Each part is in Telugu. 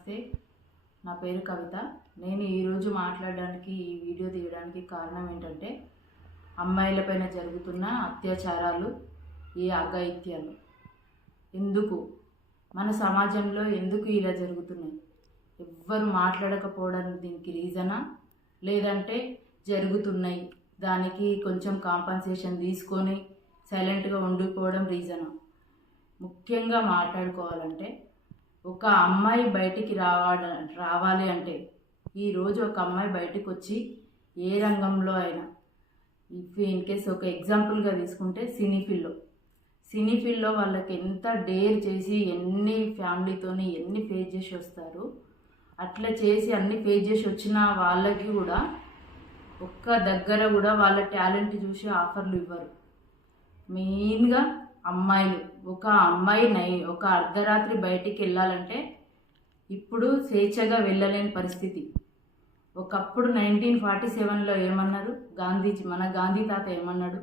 నమస్తే. నా పేరు కవిత. నేను ఈరోజు మాట్లాడడానికి ఈ వీడియో తీయడానికి కారణం ఏంటంటే అమ్మాయిలపైన జరుగుతున్న అత్యాచారాలు ఈ అఘాయిత్యాలు. ఎందుకు? మన సమాజంలో ఎందుకు ఇలా జరుగుతున్నాయి? ఎవ్వరు మాట్లాడకపోవడానికి దీనికి రీజనా? లేదంటే జరుగుతున్నాయి. దానికి కొంచెం కాంపన్సేషన్ తీసుకొని సైలెంట్గా ఉండిపోవడం రీజనా? ముఖ్యంగా మాట్లాడుకోవాలంటే ఒక అమ్మాయి బయటికి రావాల రావాలి అంటే ఈరోజు ఒక అమ్మాయి బయటకు వచ్చి ఏ రంగంలో అయినా ఇఫ్ ఇన్ కేస్ ఒక ఎగ్జాంపుల్గా తీసుకుంటే సినీ ఫీల్డ్లో సినీ ఫీల్డ్లో వాళ్ళకి ఎంత డేర్ చేసి ఎన్ని ఫ్యామిలీతోని ఎన్ని ఫేస్ చేసి వస్తారు అట్లా చేసి అన్ని ఫేస్ చేసి వచ్చిన వాళ్ళకి కూడా ఒక్క దగ్గర కూడా వాళ్ళ టాలెంట్ చూసి ఆఫర్లు ఇవ్వరు. మెయిన్గా అమ్మాయిలు. ఒక అమ్మాయి నై ఒక అర్ధరాత్రి బయటికి వెళ్ళాలంటే ఇప్పుడు స్వేచ్ఛగా వెళ్ళలేని పరిస్థితి. ఒకప్పుడు నైన్టీన్ ఫార్టీ సెవెన్లో ఏమన్నారు గాంధీజీ మన గాంధీ తాత ఏమన్నాడు?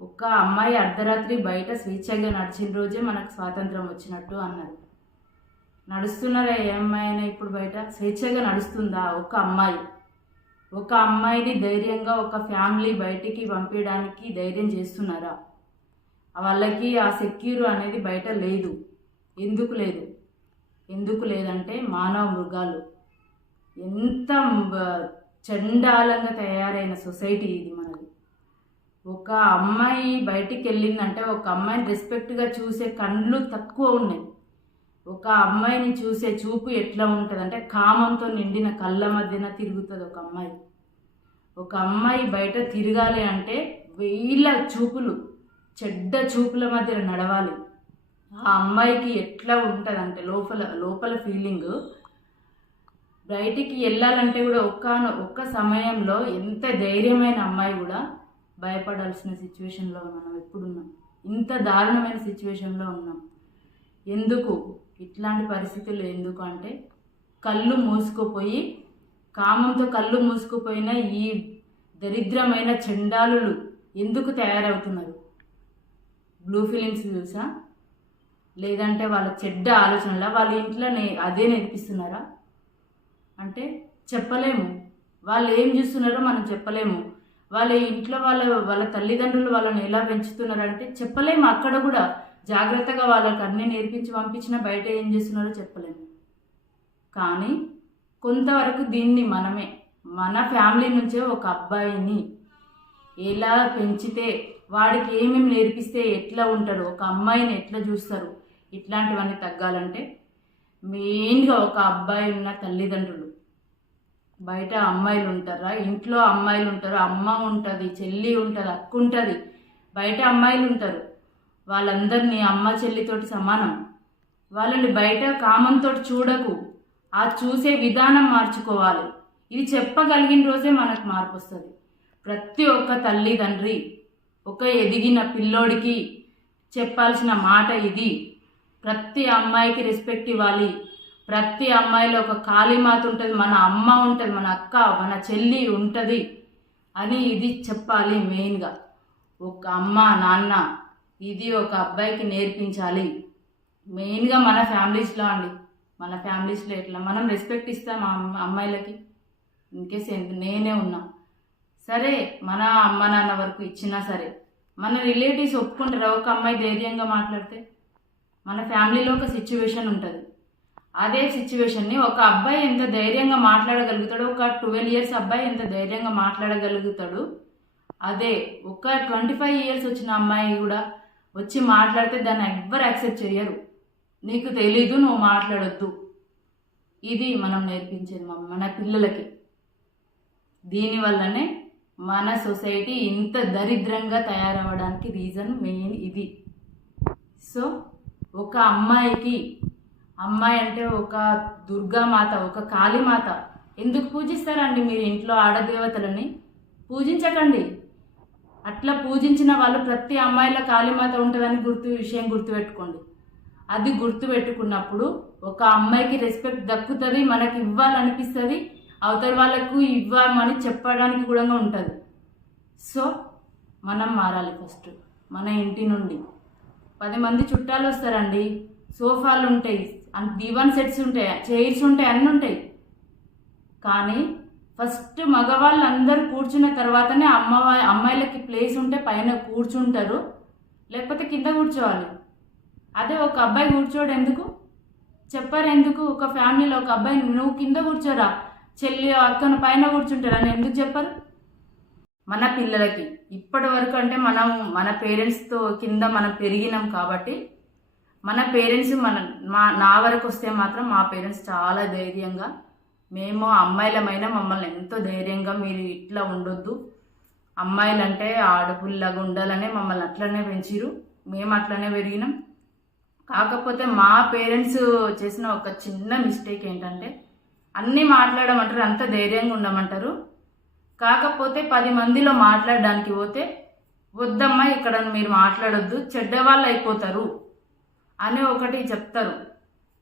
ఒక అమ్మాయి అర్ధరాత్రి బయట స్వేచ్ఛగా నడిచిన రోజే మనకు స్వాతంత్రం వచ్చినట్టు అన్నారు నడుస్తున్నారా ఏ అమ్మాయి అయినా ఇప్పుడు బయట? స్వేచ్ఛగా నడుస్తుందా ఒక అమ్మాయి? ఒక అమ్మాయిని ధైర్యంగా ఒక ఫ్యామిలీ బయటికి పంపించడానికి ధైర్యం చేస్తున్నారా? వాళ్ళకి ఆ సెక్యూర్ అనేది బయట లేదు. ఎందుకు లేదు? ఎందుకు లేదంటే మానవ మృగాలు. ఎంత చండాలంగా తయారైన సొసైటీ ఇది మనది. ఒక అమ్మాయి బయటికి వెళ్ళిందంటే ఒక అమ్మాయిని రెస్పెక్ట్గా చూసే కళ్ళు తక్కువ ఉన్నాయి. ఒక అమ్మాయిని చూసే చూపు ఎట్లా ఉంటుంది అంటే కామంతో నిండిన కళ్ళ మధ్యన తిరుగుతుంది ఒక అమ్మాయి. ఒక అమ్మాయి బయట తిరగాలి అంటే వేల చూపులు చెడ్డ చూపుల మధ్య నడవాలి. ఆ. అమ్మాయికి ఎట్లా ఉంటుంది అంటే లోపల లోపల ఫీలింగ్ బయటికి వెళ్ళాలంటే కూడా ఒక్క ఒక్క సమయంలో ఎంత ధైర్యమైన అమ్మాయి కూడా భయపడాల్సిన సిచ్యువేషన్లో మనం ఎప్పుడున్నాం. ఇంత దారుణమైన సిచ్యువేషన్లో ఉన్నాం. ఎందుకు? ఇట్లాంటి పరిస్థితులు ఎందుకు అంటే కళ్ళు మూసుకుపోయి కామంతో కళ్ళు మూసుకుపోయిన ఈ దరిద్రమైన చండాలులు ఎందుకు తయారవుతున్నారు? బ్లూ ఫీలింగ్స్ చూసా? లేదంటే వాళ్ళ చెడ్డ ఆలోచనల? వాళ్ళ ఇంట్లో నే అదే నేర్పిస్తున్నారా? అంటే చెప్పలేము. వాళ్ళు ఏం చూస్తున్నారో మనం చెప్పలేము. వాళ్ళ ఇంట్లో వాళ్ళ వాళ్ళ తల్లిదండ్రులు వాళ్ళని ఎలా పెంచుతున్నారంటే చెప్పలేము. అక్కడ కూడా జాగ్రత్తగా వాళ్ళకి అన్నీ నేర్పించి పంపించిన బయట ఏం చేస్తున్నారో చెప్పలేము. కానీ కొంతవరకు దీన్ని మనమే మన ఫ్యామిలీ నుంచే ఒక అబ్బాయిని ఎలా పెంచితే వాడికి ఏమేమి నేర్పిస్తే ఎట్లా ఉంటాడు ఒక అమ్మాయిని ఎట్లా చూస్తారు ఇట్లాంటివన్నీ తగ్గాలంటే మెయిన్గా ఒక అబ్బాయి ఉన్న తల్లిదండ్రులు. బయట అమ్మాయిలు ఉంటారా ఇంట్లో అమ్మాయిలు ఉంటారు అమ్మ ఉంటుంది చెల్లి ఉంటుంది అక్క ఉంటుంది బయట అమ్మాయిలు ఉంటారు. వాళ్ళందరినీ అమ్మ చెల్లితోటి సమానం. వాళ్ళని బయట కామంతో చూడకు. ఆ చూసే విధానం మార్చుకోవాలి. ఇది చెప్పగలిగిన రోజే మనకు మార్పు వస్తుంది. ప్రతి ఒక్క తల్లిదండ్రి ఒక ఎదిగిన పిల్లోడికి చెప్పాల్సిన మాట ఇది. ప్రతి అమ్మాయికి రెస్పెక్ట్ ఇవ్వాలి. ప్రతి అమ్మాయిలో ఒక కాళీమాత ఉంటుంది మన అమ్మ ఉంటుంది మన అక్క మన చెల్లి ఉంటుంది అని ఇది చెప్పాలి మెయిన్గా ఒక అమ్మ నాన్న ఇది ఒక అబ్బాయికి నేర్పించాలి. మెయిన్గా మన ఫ్యామిలీస్లో అండి. మన ఫ్యామిలీస్లో ఎట్లా? మనం రెస్పెక్ట్ ఇస్తాం అమ్మ- అమ్మాయిలకి. ఇన్కేస్ ఎంత నేనే ఉన్నా. సరే మన అమ్మ నాన్న వరకు ఇచ్చినా సరే. మన రిలేటివ్స్ ఒప్పుకుంటారా? ఒక అమ్మాయి ధైర్యంగా మాట్లాడితే మన ఫ్యామిలీలో ఒక సిచ్యువేషన్ ఉంటుంది. అదే సిచ్యువేషన్ని ఒక అబ్బాయి ఎంత ధైర్యంగా మాట్లాడగలుగుతాడో ఒక ట్వెల్వ్ ఇయర్స్ అబ్బాయి ఎంత ధైర్యంగా మాట్లాడగలుగుతాడు అదే ఒక ట్వంటీ ఫైవ్ ఇయర్స్ వచ్చిన అమ్మాయి కూడా వచ్చి మాట్లాడితే దాన్ని ఎవ్వరు యాక్సెప్ట్ చేయరు. నీకు తెలీదు నువ్వు మాట్లాడొద్దు. ఇది మనం నేర్పించేది మన పిల్లలకి. దీనివల్లనే మన సొసైటీ ఇంత దరిద్రంగా తయారవడానికి రీజన్ మెయిన్ ఇది. సో ఒక అమ్మాయికి అమ్మాయి అంటే ఒక దుర్గామాత ఒక కాళీమాత ఎందుకు పూజిస్తారండి మీరు ఇంట్లో ఆడదేవతలని? పూజించకండి. అట్లా పూజించిన వాళ్ళు ప్రతి అమ్మాయిల కాళీమాత ఉంటుందని గుర్తు విషయం గుర్తుపెట్టుకోండి. అది గుర్తుపెట్టుకున్నప్పుడు ఒక అమ్మాయికి రెస్పెక్ట్ దక్కుతుంది మనకి ఇవ్వాలనిపిస్తుంది అవతల వాళ్ళకు ఇవ్వమని చెప్పడానికి కూడా ఉంటుంది. సో మనం మారాలి ఫస్ట్ మన ఇంటి నుండి. పది మంది చుట్టాలు వస్తారండి సోఫాలు ఉంటాయి దివాన్ సెట్స్ ఉంటాయి చైర్స్ ఉంటాయి అన్నీ ఉంటాయి. కానీ ఫస్ట్ మగవాళ్ళు అందరూ కూర్చున్న తర్వాతనే అమ్మ అమ్మాయిలకి ప్లేస్ ఉంటే పైన కూర్చుంటారు లేకపోతే కింద కూర్చోవాలి. అదే ఒక అబ్బాయి కూర్చోడు ఎందుకు? చెప్పారు ఎందుకు? ఒక ఫ్యామిలీలో ఒక అబ్బాయి నువ్వు కింద కూర్చోరా? చెల్లి అక్కను పైన కూర్చుంటారు అని ఎందుకు చెప్పరు? మన పిల్లలకి. ఇప్పటి వరకు అంటే మనం మన పేరెంట్స్తో కింద మనం పెరిగినాం కాబట్టి మన పేరెంట్స్ మన మా నా వరకు వస్తే మాత్రం మా పేరెంట్స్ చాలా ధైర్యంగా మేము అమ్మాయిలమైనా మమ్మల్ని ఎంతో ధైర్యంగా మీరు ఇట్లా ఉండొద్దు. అమ్మాయిలంటే ఆడపుల్ల ఉండాలనే మమ్మల్ని అట్లనే పెంచిరు మేము అట్లనే పెరిగినాం. కాకపోతే మా పేరెంట్స్ చేసిన ఒక చిన్న మిస్టేక్ ఏంటంటే అన్నీ మాట్లాడమంటారు అంత ధైర్యంగా ఉండమంటారు. కాకపోతే పది మందిలో మాట్లాడడానికి పోతే వద్దమ్మా ఇక్కడ మీరు మాట్లాడొద్దు చెడ్డవాళ్ళు అయిపోతారు అని ఒకటి చెప్తారు.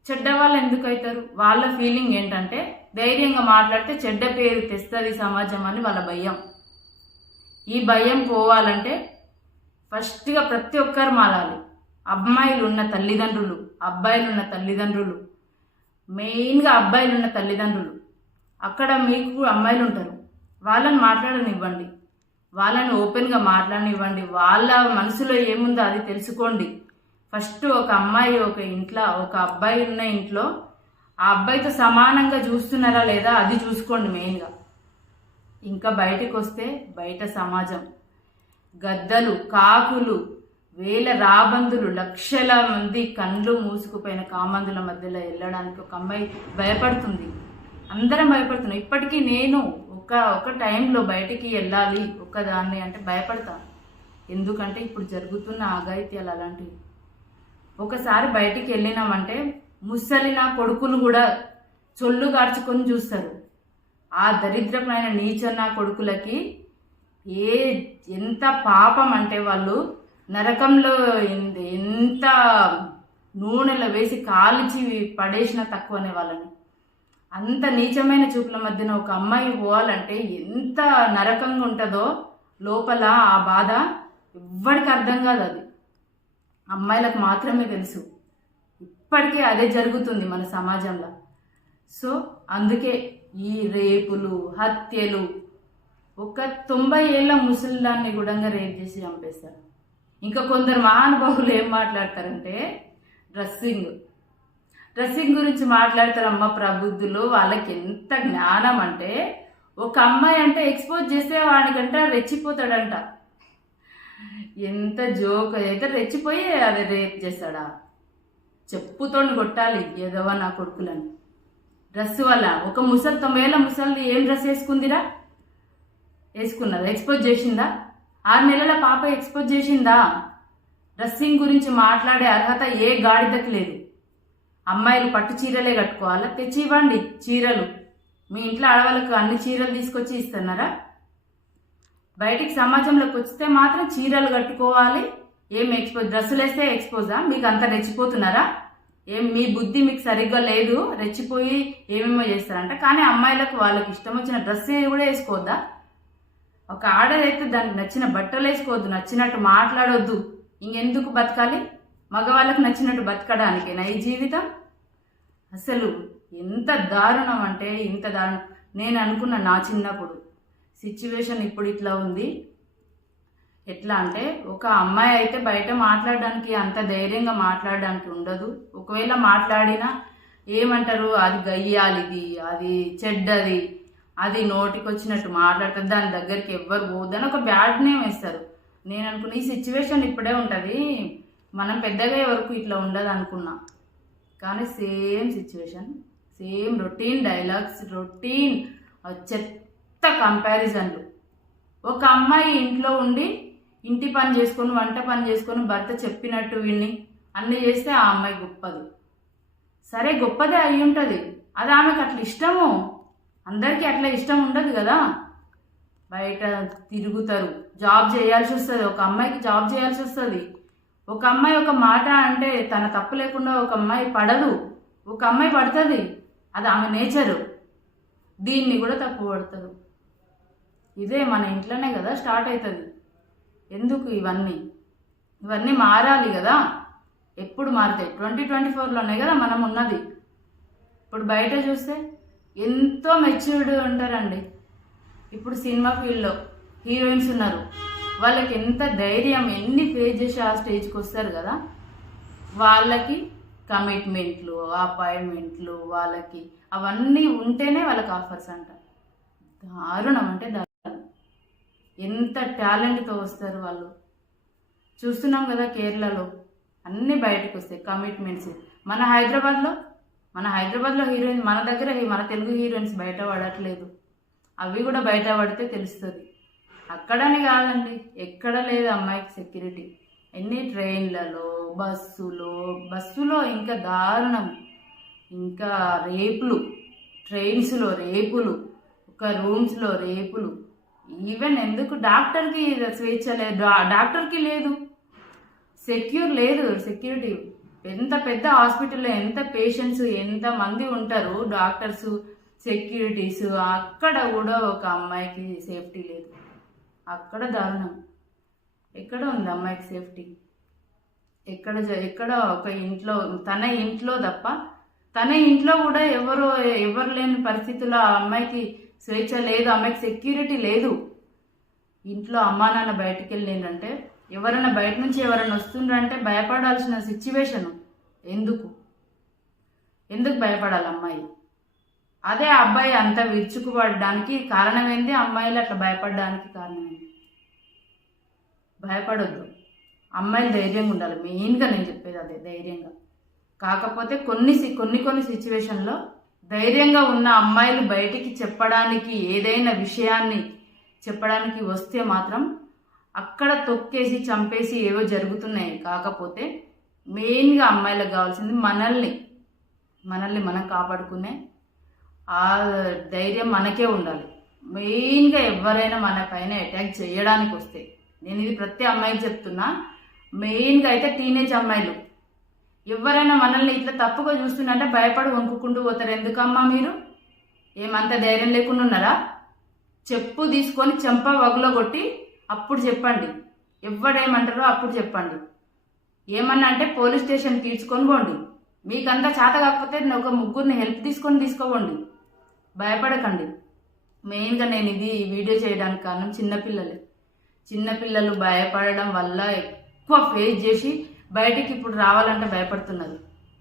చెడ్డవాళ్ళు ఎందుకు అవుతారు వాళ్ళ ఫీలింగ్ ఏంటంటే ధైర్యంగా మాట్లాడితే చెడ్డ పేరు తెస్తుంది సమాజం అని వాళ్ళ భయం. ఈ భయం పోవాలంటే ఫస్ట్గా ప్రతి ఒక్కరు మారాలి. అమ్మాయిలు ఉన్న తల్లిదండ్రులు అబ్బాయిలు ఉన్న తల్లిదండ్రులు మెయిన్గా అబ్బాయిలు ఉన్న తల్లిదండ్రులు. అక్కడ మీకు అమ్మాయిలు ఉంటారు వాళ్ళని మాట్లాడనివ్వండి. వాళ్ళని ఓపెన్గా మాట్లాడనివ్వండి. వాళ్ళ మనసులో ఏముందో అది తెలుసుకోండి. ఫస్ట్ ఒక అమ్మాయి ఒక ఇంట్లో ఒక అబ్బాయి ఉన్న ఇంట్లో ఆ అబ్బాయితో సమానంగా చూస్తున్నారా లేదా అది చూసుకోండి మెయిన్గా. ఇంకా బయటకు వస్తే బయట సమాజం. గద్దలు కాకులు వేల రాబందులు లక్షల మంది కండ్లు మూసుకుపోయిన కామందుల మధ్యలో వెళ్ళడానికి ఒక అమ్మాయి భయపడుతుంది. అందరం భయపడుతున్నాం. ఇప్పటికీ నేను ఒక ఒక టైంలో బయటికి వెళ్ళాలి ఒక్కదాన్ని అంటే భయపడతాను ఎందుకంటే ఇప్పుడు జరుగుతున్న ఆగాయిత్యాలు అలాంటివి. ఒకసారి బయటికి వెళ్ళినామంటే ముసలి నా కొడుకును కూడా చొల్లు గార్చుకొని చూస్తారు. ఆ దరిద్రమైన నీచ నా కొడుకులకి ఏ ఎంత పాపం అంటే వాళ్ళు నరకంలో ఎంత నూనెలో వేసి కాల్చి పడేసినా తక్కువనే వాళ్ళని. అంత నీచమైన చూపుల మధ్యన ఒక అమ్మాయి పోవాలంటే ఎంత నరకంగా ఉంటుందో లోపల ఆ బాధ ఎవ్వడికి అర్థం కాదు అది. అమ్మాయిలకు మాత్రమే తెలుసు. ఇప్పటికే అదే జరుగుతుంది మన సమాజంలో. సో అందుకే ఈ రేపులు హత్యలు ఒక తొంభై ఏళ్ళ ముసలిదాన్ని కూడా రేప్ చేసి చంపేస్తారు. ఇంకా కొందరు మహానుభావులు ఏం మాట్లాడతారంటే డ్రెస్సింగ్. డ్రెస్సింగ్ గురించి మాట్లాడతారు అమ్మ ప్రబుద్ధులు వాళ్ళకి ఎంత జ్ఞానం అంటే ఒక అమ్మాయి అంటే ఎక్స్పోజ్ చేస్తే వాడికంట రెచ్చిపోతాడంట. ఎంత జోక్ అయితే రెచ్చిపోయి అది రేప్ చేస్తాడా? చెప్పుతో కొట్టాలి ఏదోవా నా కొడుకులని. డ్రెస్ వల్ల ఒక ముసలి తొంభై ఏళ్ళ ఏం డ్రెస్ వేసుకుందిరా? వేసుకున్నదా? ఎక్స్పోజ్ చేసిందా? ఆరు నెలల పాప ఎక్స్పోజ్ చేసిందా? డ్రెస్సింగ్ గురించి మాట్లాడే అర్హత ఏ గాడిదకి లేదు. అమ్మాయిలు పట్టు చీరలే కట్టుకోవాలా? తెచ్చి ఇవ్వండి చీరలు. మీ ఇంట్లో ఆడవాళ్ళకు అన్ని చీరలు తీసుకొచ్చి ఇస్తున్నారా? బయటికి సమాజంలోకి వస్తే మాత్రం చీరలు కట్టుకోవాలి. ఏం ఎక్స్పోజ్ డ్రెస్సులు వేస్తే ఎక్స్పోజా మీకు అంత రెచ్చిపోతున్నారా? ఏం మీ బుద్ధి మీకు సరిగ్గా లేదు? రెచ్చిపోయి ఏమేమో చేస్తారంట. కానీ అమ్మాయిలకు వాళ్ళకి ఇష్టం వచ్చిన డ్రెస్ కూడా వేసుకోవద్దా? ఒక ఆడదైతే దానికి నచ్చిన బట్టలు వేసుకోవద్దు నచ్చినట్టు మాట్లాడొద్దు. ఇంకెందుకు బతకాలి? మగవాళ్ళకు నచ్చినట్టు బతకడానికేనా ఈ జీవితం? అసలు ఎంత దారుణం అంటే ఇంత దారుణం. నేను అనుకున్న నా చిన్నప్పుడు సిచ్యువేషన్ ఇప్పుడు ఇట్లా ఉంది. ఎట్లా అంటే ఒక అమ్మాయి అయితే బయట మాట్లాడడానికి అంత ధైర్యంగా మాట్లాడడానికి ఉండదు. ఒకవేళ మాట్లాడినా ఏమంటారు? అది గయ్యాలిది అది చెడ్డది. అది నోటికి వచ్చినట్టు మాట్లాడుతుంది దాని దగ్గరికి ఎవ్వరు పోదని ఒక బ్యాడ్ నేమ్ వేస్తారు. నేను అనుకున్న ఈ సిచ్యువేషన్ ఇప్పుడే ఉంటుంది. మనం పెద్దగా వరకు ఇట్లా ఉండదు అనుకున్నా. కానీ same situation same routine dialogues routine చెత్త కంపారిజన్లు. ఒక అమ్మాయి ఇంట్లో ఉండి ఇంటి పని చేసుకొని వంట పని చేసుకొని భర్త చెప్పినట్టు విని అన్ని చేస్తే ఆ అమ్మాయి గొప్పది. సరే గొప్పదే అయి ఉంటుంది అది ఆమెకు అట్లా ఇష్టము. అందరికీ అట్లా ఇష్టం ఉండదు కదా. బయట తిరుగుతారు. జాబ్ చేయాల్సి వస్తుంది. ఒక అమ్మాయికి జాబ్ చేయాల్సి వస్తుంది. ఒక అమ్మాయి ఒక మాట అంటే తన తప్పు లేకుండా ఒక అమ్మాయి పడదు. ఒక అమ్మాయి పడుతుంది. అది ఆమె నేచరు. దీన్ని కూడా తప్పు పడుతుంది. ఇదే మన ఇంట్లోనే కదా స్టార్ట్ అవుతుంది ఎందుకు ఇవన్నీ? ఇవన్నీ మారాలి కదా. ఎప్పుడు మారుతాయి? ట్వంటీ ట్వంటీ ఫోర్లోనే కదా మనం ఉన్నది. ఇప్పుడు బయట చూస్తే ఎంతో మెచ్యూర్డ్ ఉంటారండి. ఇప్పుడు సినిమా ఫీల్డ్లో హీరోయిన్స్ ఉన్నారు. వాళ్ళకి ఎంత ధైర్యం ఎన్ని ఫేస్ చేసి ఆ స్టేజ్కి వస్తారు కదా? వాళ్ళకి కమిట్మెంట్లు అపాయింట్మెంట్లు వాళ్ళకి అవన్నీ ఉంటేనే వాళ్ళకి ఆఫర్స్ అంట. దారుణం అంటే దారుణం. ఎంత టాలెంట్తో వస్తారు వాళ్ళు. చూస్తున్నాం కదా కేరళలో అన్నీ బయటకు వస్తాయి కమిట్మెంట్స్. మన హైదరాబాద్లో మన హైదరాబాద్లో హీరోయిన్ మన దగ్గర మన తెలుగు హీరోయిన్స్ బయట పడట్లేదు. అవి కూడా బయట పడితే తెలుస్తుంది. అక్కడనే కాదండి ఎక్కడ లేదు అమ్మాయికి సెక్యూరిటీ ఎన్ని ట్రైన్లలో బస్సులో బస్సులో ఇంకా దారుణం. ఇంకా రేపులు ట్రైన్స్లో రేపులు ఒక రూమ్స్లో రేపులు. ఈవెన్ ఎందుకు డాక్టర్కి స్వేచ్ఛ లేదు డాక్టర్కి లేదు. సెక్యూర్ లేదు సెక్యూరిటీ ఎంత పెద్ద హాస్పిటల్లో ఎంత పేషెంట్స్ ఎంత మంది ఉంటారు డాక్టర్స్ సెక్యూరిటీస్ అక్కడ కూడా ఒక అమ్మాయికి సేఫ్టీ లేదు. అక్కడ దారుణం. ఎక్కడ ఉంది అమ్మాయికి సేఫ్టీ? ఎక్కడ ఎక్కడ ఒక ఇంట్లో తన ఇంట్లో తప్ప తన ఇంట్లో కూడా ఎవరు ఎవరు లేని పరిస్థితుల్లో ఆ అమ్మాయికి స్వేచ్ఛ లేదు అమ్మాయికి సెక్యూరిటీ లేదు. ఇంట్లో అమ్మా నాన్న బయటికి వెళ్ళిందంటే ఎవరైనా బయట నుంచి ఎవరైనా వస్తుండ్రంటే భయపడాల్సిన సిచ్యువేషన్ ఎందుకు? ఎందుకు భయపడాలి అమ్మాయి? అదే ఆ అబ్బాయి అంత విరుచుకుపడడానికి కారణం ఏంది అమ్మాయిలు అట్లా భయపడడానికి కారణం ఏంది భయపడొద్దు. అమ్మాయిలు ధైర్యంగా ఉండాలి. మెయిన్గా నేను చెప్పేది అదే ధైర్యంగా. కాకపోతే కొన్ని సి- కొన్ని కొన్ని సిచ్యువేషన్లో ధైర్యంగా ఉన్న అమ్మాయిలు బయటికి చెప్పడానికి ఏదైనా విషయాన్ని చెప్పడానికి వస్తే మాత్రం అక్కడ తొక్కేసి చంపేసి ఏవో జరుగుతున్నాయి. కాకపోతే మెయిన్గా అమ్మాయిలకు కావాల్సింది మనల్ని. మనల్ని మనం కాపాడుకునే ఆ ధైర్యం మనకే ఉండాలి. మెయిన్గా ఎవరైనా మన పైన అటాక్ చేయడానికి వస్తే నేను ఇది ప్రతి అమ్మాయికి చెప్తున్నా మెయిన్గా అయితే టీనేజ్ అమ్మాయిలు. ఎవరైనా మనల్ని ఇట్లా తప్పుగా చూస్తుందంటే భయపడి వంకుకుంటూ పోతారు. ఎందుకమ్మా మీరు? ఏమంత ధైర్యం లేకుండా ఉన్నారా? చెప్పు తీసుకొని చెంప వగులో కొట్టి అప్పుడు చెప్పండి. ఎవడేమంటారో అప్పుడు చెప్పండి. ఏమన్నా అంటే పోలీస్ స్టేషన్ తీర్చుకొని పోండి. మీకంతా చేత కాకపోతే నేను ఒక ముగ్గురిని హెల్ప్ తీసుకొని తీసుకోవండి భయపడకండి. మెయిన్గా నేను ఇది వీడియో చేయడానికి కారణం చిన్నపిల్లలే చిన్నపిల్లలు భయపడడం వల్ల ఎక్కువ ఫేస్ చేసి బయటికి ఇప్పుడు రావాలంటే భయపడుతున్నారు.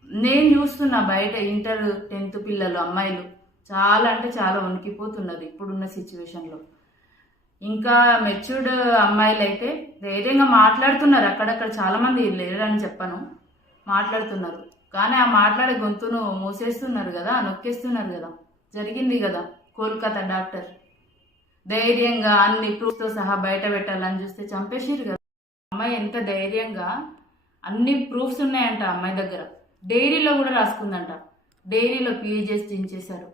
నేను చూస్తున్నా బయట ఇంటర్ టెన్త్ పిల్లలు అమ్మాయిలు చాలా అంటే చాలా వణికిపోతున్నారు ఇప్పుడున్న సిచ్యువేషన్లో ఇంకా మెచ్యూర్డ్ అమ్మాయిలు అయితే ధైర్యంగా మాట్లాడుతున్నారు. అక్కడక్కడ చాలామంది లేరని చెప్పను. మాట్లాడుతున్నారు. కానీ ఆ మాట్లాడే గొంతును మూసేస్తున్నారు కదా నొక్కేస్తున్నారు కదా. జరిగింది కదా కోల్కతా డాక్టర్. ధైర్యంగా అన్ని ప్రూఫ్తో సహా బయట పెట్టాలని చూస్తే చంపేసిరు కదా. అమ్మాయి ఎంత ధైర్యంగా అన్ని ప్రూఫ్స్ ఉన్నాయంట అమ్మాయి దగ్గర. డైరీలో కూడా రాసుకుందంట. డైరీలో పిఏజెస్ దించేశారు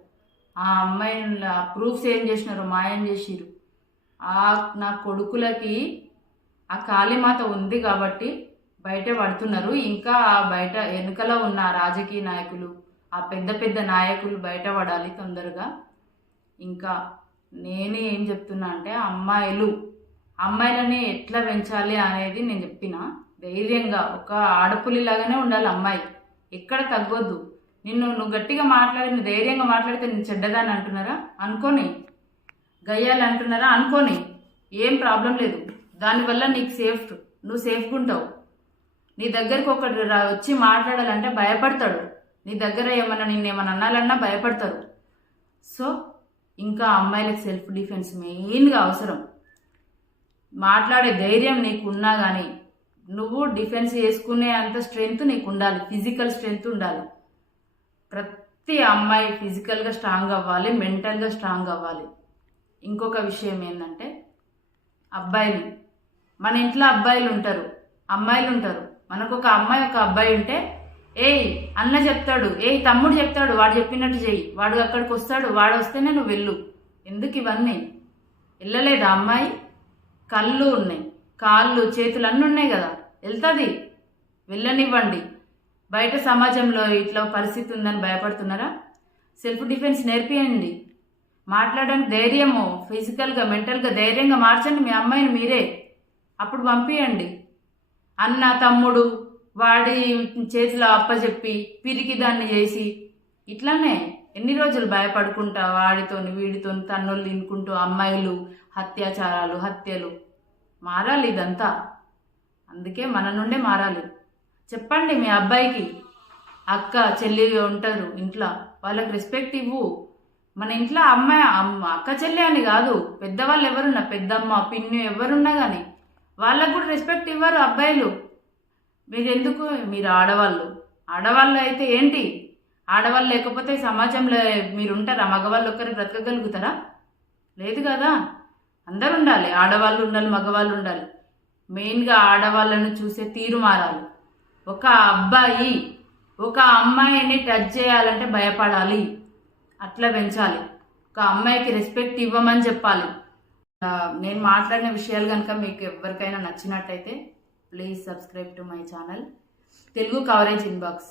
ఆ అమ్మాయి ఆ ప్రూఫ్స్ ఏం చేసినారు మాయం చేసిరు ఆ నా కొడుకులకి ఆ కాళీమాత ఉంది కాబట్టి బయట పడుతున్నారు. ఇంకా ఆ బయట వెనుకల ఉన్న రాజకీయ నాయకులు ఆ పెద్ద పెద్ద నాయకులు బయట పడాలి తొందరగా. ఇంకా నేను ఏం చెప్తున్నా అంటే అమ్మాయిలు అమ్మాయిలని ఎట్లా పెంచాలి అనేది నేను చెప్పిన. ధైర్యంగా ఒక ఆడపుల్లిలాగానే ఉండాలి అమ్మాయి. ఎక్కడ తగ్గొద్దు. నిన్ను నువ్వు గట్టిగా మాట్లాడి నువ్వు ధైర్యంగా మాట్లాడితే నేను చెడ్డదాన్ని అంటున్నారా? అనుకోని. గయ్యాలి అంటున్నారా అనుకోని. ఏం ప్రాబ్లం లేదు. దానివల్ల నీకు సేఫ్. నువ్వు సేఫ్గా ఉంటావు. నీ దగ్గరికి ఒకటి వచ్చి మాట్లాడాలంటే భయపడతాడు. నీ దగ్గర ఏమన్నా నిన్ను ఏమన్నా అనాలన్నా భయపడతారు. సో ఇంకా అమ్మాయిలకు సెల్ఫ్ డిఫెన్స్ మెయిన్గా అవసరం. మాట్లాడే ధైర్యం నీకు ఉన్నా కానీ నువ్వు డిఫెన్స్ చేసుకునే అంత స్ట్రెంగ్త్ నీకు ఉండాలి. ఫిజికల్ స్ట్రెంగ్త్ ఉండాలి. ప్రతి అమ్మాయి ఫిజికల్గా స్ట్రాంగ్ అవ్వాలి మెంటల్గా స్ట్రాంగ్ అవ్వాలి. ఇంకొక విషయం ఏంటంటే అబ్బాయిలు. మన ఇంట్లో అబ్బాయిలు ఉంటారు అమ్మాయిలు ఉంటారు. మనకు ఒక అమ్మాయి ఒక అబ్బాయి ఉంటే ఏయ్ అన్న చెప్తాడు ఏయ్ తమ్ముడు చెప్తాడు వాడు చెప్పినట్టు చెయ్యి. వాడు అక్కడికి వస్తాడు వాడు వస్తేనే నువ్వు వెళ్ళు. ఎందుకు ఇవన్నీ? వెళ్ళలేదు అమ్మాయి? కళ్ళు ఉన్నాయి కాళ్ళు చేతులు అన్నీ ఉన్నాయి కదా. వెళ్తుంది. వెళ్ళనివ్వండి. బయట సమాజంలో ఇట్లా పరిస్థితి ఉందని భయపడుతున్నారా? Self defence నేర్పియండి. మాట్లాడడానికి ధైర్యము ఫిజికల్గా మెంటల్గా ధైర్యంగా మార్చండి. మీ అమ్మాయిని మీరే. అప్పుడు పంపించండి అన్న తమ్ముడు వాడి చేతిలో అప్పచెప్పి పిరికి దాన్ని చేసి ఇట్లానే ఎన్ని రోజులు భయపడుకుంటా వాడితోని వీడితోని తన్నులు తినుకుంటూ అమ్మాయిలు అత్యాచారాలు హత్యలు. మారాలి ఇదంతా. అందుకే మన నుండే మారాలి. చెప్పండి మీ అబ్బాయికి. అక్క చెల్లి ఉంటారు ఇంట్లో. వాళ్ళకి రెస్పెక్ట్ ఇవ్వు. మన ఇంట్లో అమ్మాయి అమ్మ అక్క చెల్లి అని కాదు. పెద్దవాళ్ళు ఎవరున్నా పెద్దమ్మ పిన్ను ఎవరున్నా కానీ వాళ్ళకు కూడా రెస్పెక్ట్ ఇవ్వరు అబ్బాయిలు. మీరు ఎందుకు మీరు ఆడవాళ్ళు. ఆడవాళ్ళు అయితే ఏంటి? ఆడవాళ్ళు లేకపోతే సమాజంలో మీరు ఉంటారా మగవాళ్ళు ఒక్కరు బ్రతకగలుగుతారా? లేదు కదా. అందరు ఉండాలి. ఆడవాళ్ళు ఉండాలి మగవాళ్ళు ఉండాలి. మెయిన్గా ఆడవాళ్ళను చూసే తీరు మారాలి ఒక అబ్బాయి ఒక అమ్మాయిని టచ్ చేయాలంటే భయపడాలి. అట్లా పెంచాలి. ఒక అమ్మాయికి రెస్పెక్ట్ ఇవ్వమని చెప్పాలి. నేను మాట్లాడిన విషయాలు కనుక మీకు ఎవరికైనా నచ్చినట్టయితే please subscribe to my channel Telugu coverage inbox